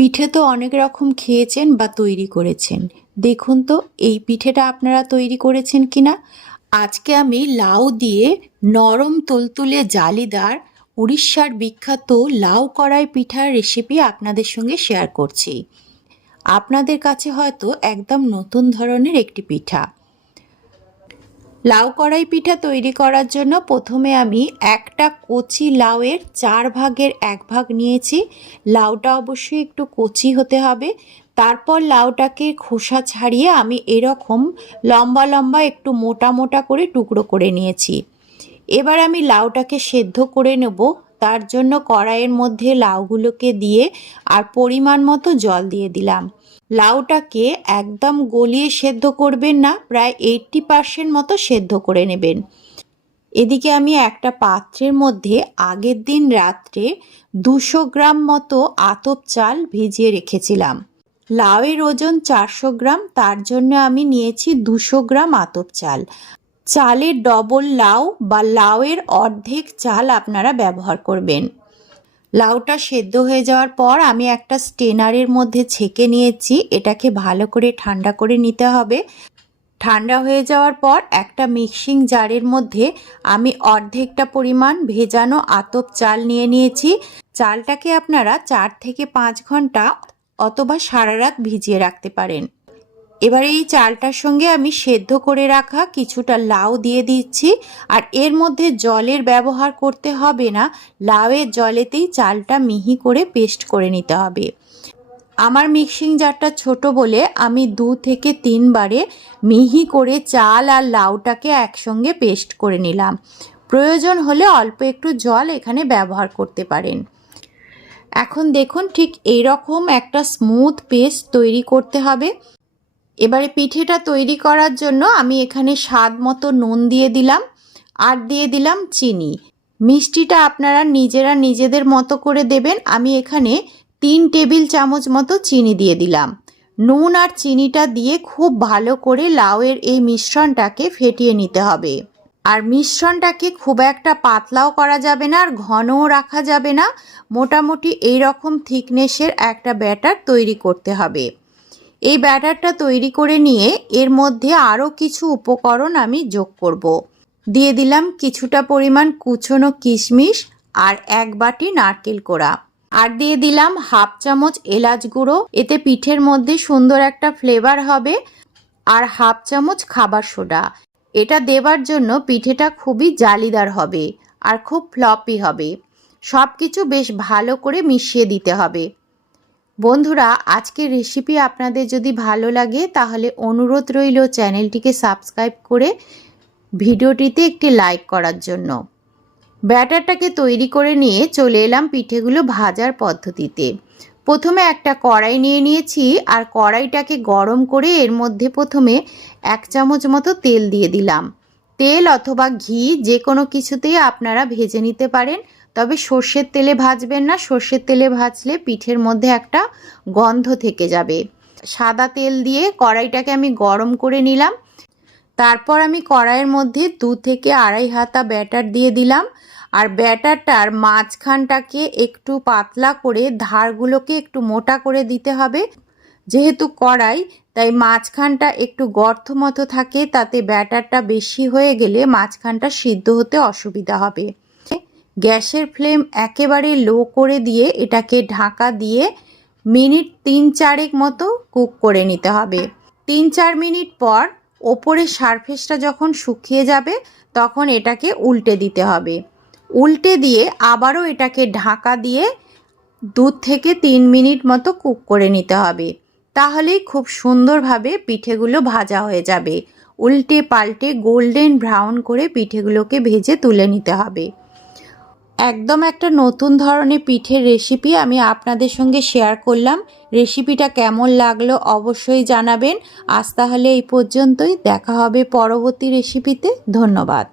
পিঠে তো অনেক রকম খেয়েছেন বা তৈরি করেছেন। দেখুন তো এই পিঠেটা আপনারা তৈরি করেছেন কিনা। আজকে আমি লাউ দিয়ে নরম তুলতুলে জালিদার উড়িষ্যার বিখ্যাত লাউ কড়াই পিঠার রেসিপি আপনাদের সঙ্গে শেয়ার করছি। আপনাদের কাছে হয়তো একদম নতুন ধরনের একটি পিঠা। লাউ কড়াই পিঠা তৈরি করার জন্য প্রথমে আমি একটা কচি লাউয়ের 4 ভাগের 1 ভাগ নিয়েছি। লাউটা অবশ্যই একটু কচি হতে হবে। তারপর লাউটাকে খোসা ছাড়িয়ে আমি এরকম লম্বা লম্বা একটু মোটা মোটা করে টুকরো করে নিয়েছি। এবার আমি লাউটাকে সেদ্ধ করে নেব। তার জন্য কড়াইয়ের মধ্যে লাউগুলোকে দিয়ে আর পরিমাণ মতো জল দিয়ে দিলাম। লাউটাকে একদম গলিয়ে সেদ্ধ করবেন না, প্রায় 80% মতো সেদ্ধ করে নেবেন। এদিকে আমি একটা পাত্রের মধ্যে আগের দিন রাত্রে 200 গ্রাম মতো আতপ চাল ভিজিয়ে রেখেছিলাম। লাউয়ের ওজন 400 গ্রাম, তার জন্য আমি নিয়েছি 200 গ্রাম আতপ চাল। চালের ডবল লাউ বা লাউয়ের অর্ধেক চাল আপনারা ব্যবহার করবেন। লাউটা সেদ্ধ হয়ে যাওয়ার পর আমি একটা স্টেনারের মধ্যে ছেঁকে নিয়েছি। এটাকে ভালো করে ঠান্ডা করে নিতে হবে। ঠান্ডা হয়ে যাওয়ার পর একটা মিক্সিং জারের মধ্যে আমি অর্ধেকটা পরিমাণ ভেজানো আতপ চাল নিয়ে নিয়েছি। চালটাকে আপনারা 4 থেকে 5 ঘন্টা অথবা সারা রাত ভিজিয়ে রাখতে পারেন। এবার এই চালটার সঙ্গে আমি সেদ্ধ করে রাখা কিছুটা লাউ দিয়ে দিচ্ছি। আর এর মধ্যে জলের ব্যবহার করতে হবে না, লাউয়ের জলেতেই চালটা মিহি করে পেস্ট করে নিতে হবে। আমার মিক্সিং জারটা ছোট বলে আমি 2 থেকে 3 বারে মিহি করে চাল আর লাউটাকে একসঙ্গে পেস্ট করে নিলাম। প্রয়োজন হলে অল্প একটু জল এখানে ব্যবহার করতে পারেন। এখন দেখুন ঠিক এইরকম একটা স্মুথ পেস্ট তৈরি করতে হবে। এবারে পিঠেটা তৈরি করার জন্য আমি এখানে স্বাদ মতো নুন দিয়ে দিলাম আর দিয়ে দিলাম চিনি। মিষ্টিটা আপনারা নিজেদের মতো করে দেবেন। আমি এখানে 3 টেবিল চামচ মতো চিনি দিয়ে দিলাম। নুন আর চিনিটা দিয়ে খুব ভালো করে লাউয়ের এই মিশ্রণটাকে ফেটিয়ে নিতে হবে। আর মিশ্রণটাকে খুব একটা পাতলাও করা যাবে না আর ঘনও রাখা যাবে না। মোটামুটি এই রকম থিকনেসের একটা ব্যাটার তৈরি করতে হবে। এই ব্যাটারটা তৈরি করে নিয়ে এর মধ্যে আরও কিছু উপকরণ আমি যোগ করব। দিয়ে দিলাম কিছুটা পরিমাণ কুচনো কিশমিশ আর 1 বাটি নারকেল কোড়া। আর দিয়ে দিলাম হাফ চামচ এলাচ গুঁড়ো, এতে পিঠের মধ্যে সুন্দর একটা ফ্লেভার হবে। আর হাফ চামচ খাবার সোডা। এটা দেবার জন্য পিঠেটা খুবই জালিদার হবে আর খুব ফ্লপি হবে। সব কিছু বেশ ভালো করে মিশিয়ে দিতে হবে। বন্ধুরা, আজকের রেসিপি আপনাদের যদি ভালো লাগে তাহলে অনুরোধ রইল চ্যানেলটিকে সাবস্ক্রাইব করে ভিডিওটিতে একটি লাইক করার জন্য। ব্যাটারটাকে তৈরি করে নিয়ে চলে এলাম পিঠেগুলো ভাজার পদ্ধতিতে। প্রথমে একটা কড়াই নিয়ে নিয়েছি আর কড়াইটাকে গরম করে এর মধ্যে প্রথমে 1 চামচ মতো তেল দিয়ে দিলাম। তেল অথবা ঘি যে কোনো কিছুতেই আপনারা ভেজে নিতে পারেন, তবে সর্ষের তেলে ভাজবেন না। সর্ষের তেলে ভাজলে পিঠের মধ্যে একটা গন্ধ থেকে যাবে। সাদা তেল দিয়ে কড়াইটাকে আমি গরম করে নিলাম। তারপর আমি কড়াইয়ের মধ্যে 2 থেকে আড়াই হাতা ব্যাটার দিয়ে দিলাম। আর ব্যাটারটার মাঝখানটাকে একটু পাতলা করে ধারগুলোকে একটু মোটা করে দিতে হবে। যেহেতু কড়াই তাই মাঝখানটা একটু গর্ত মতো থাকে, তাতে ব্যাটারটা বেশি হয়ে গেলে মাঝখানটা সিদ্ধ হতে অসুবিধা হবে। গ্যাসের ফ্লেম একেবারে লো করে দিয়ে এটাকে ঢাকা দিয়ে মিনিট 3-4 মতো কুক করে নিতে হবে। 3-4 মিনিট পর ওপরের সারফেসটা যখন শুকিয়ে যাবে তখন এটাকে উল্টে দিতে হবে। উল্টে দিয়ে আবারও এটাকে ঢাকা দিয়ে 2 থেকে 3 মিনিট মতো কুক করে নিতে হবে। তাহলেই খুব সুন্দরভাবে পিঠেগুলো ভাজা হয়ে যাবে। উল্টে পাল্টে গোল্ডেন ব্রাউন করে পিঠেগুলোকে ভেজে তুলে নিতে হবে। একদম একটা নতুন ধরনের পিঠের রেসিপি আমি আপনাদের সঙ্গে শেয়ার করলাম। রেসিপিটা কেমন লাগলো অবশ্যই জানাবেন। আজ তাহলে এই পর্যন্তই, দেখা হবে পরবর্তী রেসিপিতে। ধন্যবাদ।